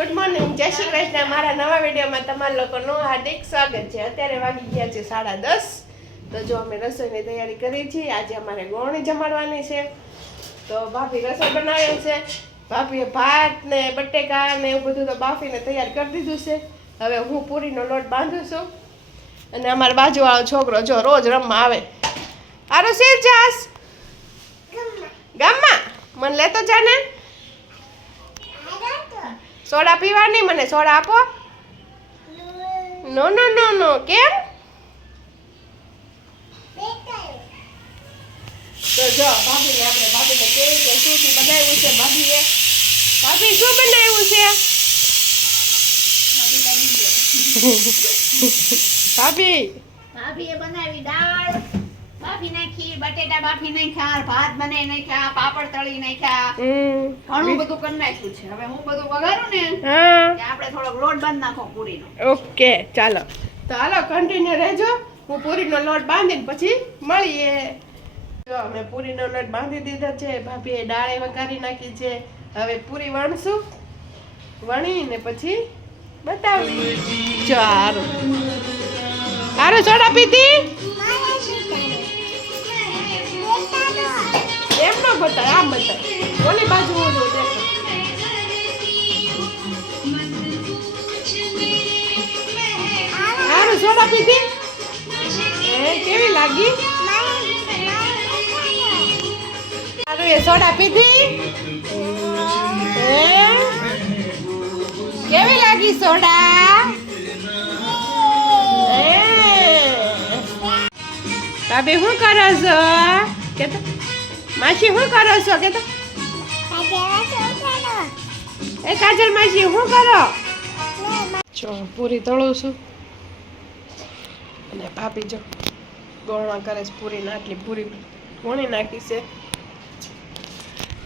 Good morning જય શ્રી કૃષ્ણ. મારા નવા વિડીયોમાં તમારા લોકોનું હાર્દિક સ્વાગત છે. અત્યારે વાગી ગયા છે સાડા દસ. તો જો અમે રસોઈની તૈયારી કરી છીએ આજે અમારે ગોળણી જમાડવાની છે. તો ભાભી રસોઈ બનાવે છે. ભાભીએ ભાત ને બટેકા ને એવું બધું તો બાફીને તૈયાર કરી દીધું છે. હવે હું પૂરીનો લોટ બાંધું છું. અને અમારા બાજુવાળો છોકરો જો રોજ રમવા આવે. આરો શેર જાસ ગામમાં. મને લેતો જા ને. સોડા પીવાની મને? સોડા આપો. નો નો નો નો. કેમ? તો જો, ભાભીને આપણે ભાભીને કેવી કે શું શું બનાવ્યું છે, ભાભીએ? ભાભી, શું બનાવ્યું છે? ભાભી. ભાભીએ બનાવી દાળ બાફી નાખી બટેટા બાફી નાખ્યા ભાત બનાવી નાખ્યા પાપડ તળી નાખ્યા. ઘણું બધું કરી નાખ્યું છે. હવે હું બધું વઘારું ને આપણે થોડોક લોટ બાંધી નાખો પૂરીનો. ઓકે ચાલો. તો હાલો કન્ટિન્યુ રહેજો. હું પૂરીનો લોટ બાંધીને પછી મળીએ. જો અમે પૂરીનો લોટ બાંધી દીધો છે. ભાભીએ દાળે વઘારી નાખી છે. હવે પૂરી વણશું. વણીને પછી બતાવી હારું. હારું સોડા પીધી? એમ બતાય, આમ બતાય. ઓલી બાજુ ઓલું દેખો સારું સોડા પીધી? એ કેવી લાગી? સારું એ સોડા પીધી? કેવી લાગી સોડા? ભાભી શું કરો છો? કે માસી શું કરો છો? કે તો એ કાજલ માસી, શું કરો? જો પૂરી તળું છું. અને ભાભી જો, ગોળમાં કરે છે પૂરી નાટલી પૂરી. વણી નાખી છે?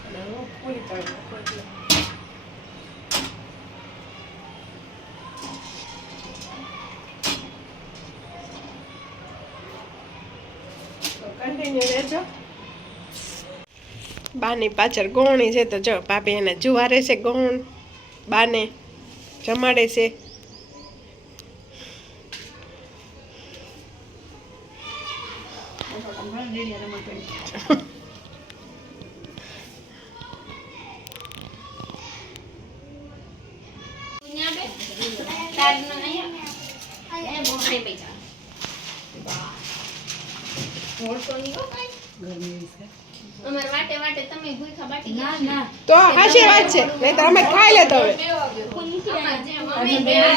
અને હું પૂરી તળી કન્ટિન્યુ રહેજો. બાની પાછળ ગોણી છે તો જો ભાભી એને જુવારે છે ગોણ. બાને જમાડે છે. અમાર વાટે વાટે તમે ભૂખા બાટી ના ના. તો હાશી વાત છે. નહીં તો અમે ખાઈ લેતો હવે. અમે બે આ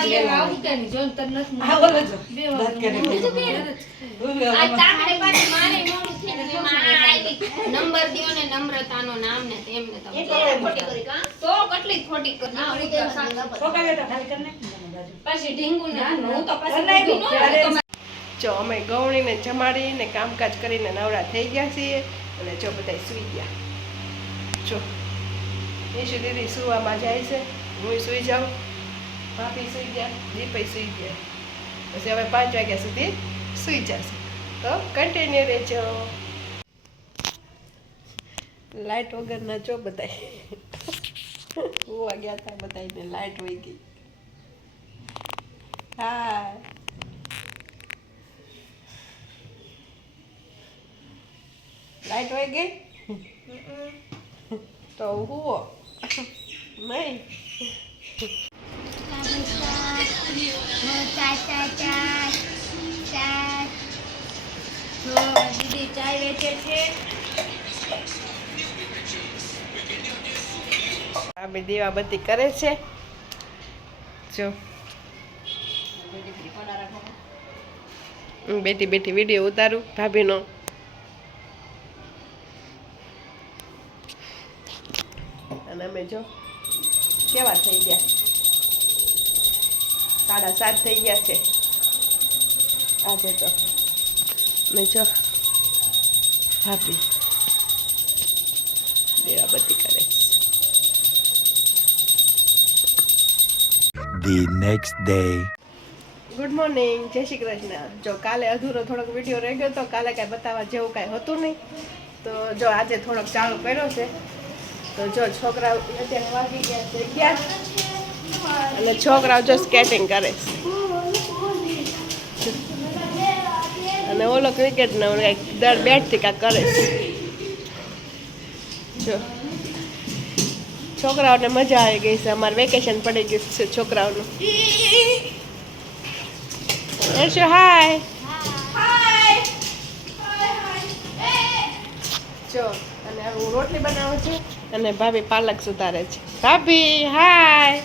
મારે માં આયલી. નંબર દ્યો ને નમ્રતાનો નામ ને તેમને તમે. ખોટી કરી કાં? તો કેટલી ખોટી કરી પછી ઢીંગુ ને હું તો પછી ઊભી ન રહું. જો અમે ગવણીને જમાડીને કામકાજ કરીને નવરા થઈ ગયા છીએ. અને જો બધા સૂઈ ગયા. જો દીદી સુવામાં જાય છે, હું સૂઈ જાઉં. ભાભી સૂઈ ગયા, દીપઈ સૂઈ ગયા. પછી હવે પાંચ વાગ્યા સુધી સૂઈ જશે. તો કન્ટિન્યુ રહેજો. લાઇટ વગરના જો બધા હોવા ગયા હતા બધાને લાઇટ વહી ગઈ. હા લાઈટ વહી ગઈ? તો હુવો. મેં દીદી ચાય વેચે છે આ બી દીવાબત્તી કરે છે. જો. બેટી બેઠી વીડિયો ઉતારું ભાભીનો. અને અમે જો કેવા થઈ ગયા? સાડા સાત થઈ ગયા છે. આજે તો ને જો ભાભી બધી કરે the next day. Good morning જય શ્રી કૃષ્ણ. જો કાલે અધૂરો થોડોક વીડિયો રહી ગયો તો કાલે કાંઈ બતાવવા જેવું કાંઈ હતું નહીં. તો જો આજે થોડોક ચાલુ કર્યો છે. તો જો છોકરા અત્યારે વાગી ગયા છે. અને છોકરાઓ જો સ્કેટિંગ કરે અને ઓલો ક્રિકેટ નો કંઈક દર બેટથી કાંક કરે છે. જો. છોકરાઓને મજા આવી ગઈ છે. અમારે વેકેશન પડી ગયું છે છોકરાઓનું. એશો, હાય. જો, અને હું રોટલી બનાવું છું. અને ભાભી પાલક સુધારે છે. ભાભી હાય.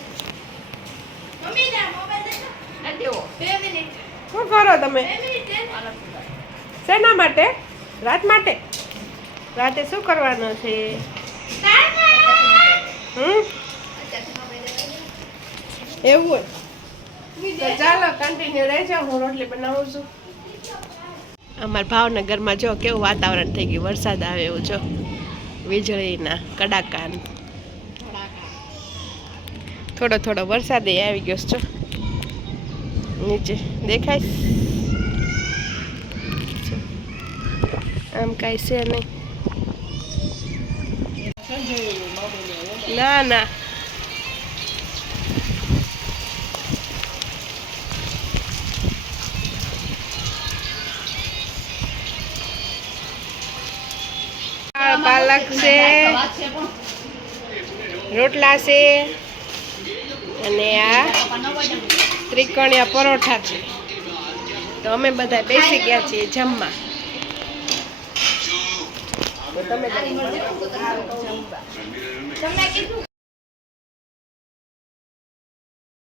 શું કરો તમે? શેના માટે? રાત માટે? રાતે શું કરવાનું છે? હમ? એવું હોય. તો ચાલો કન્ટિન્યુ રહેજો હું રોટલી બનાવું છું. અમારા ભાવનગરમાં જો કેવું વાતાવરણ થઈ ગયું વરસાદ આવે એવું જો. વીજળીના કડાકા થોડો થોડો વરસાદ આવી ગયો છે. નીચે દેખાય. આમ કાંઈ છે નહીં. ના ના. પાલક છે. રોટલા છે. અને આ ત્રિકોણિયા પરોઠા છે. તો અમે બધા બેસી ગયા છીએ જમવા. તમે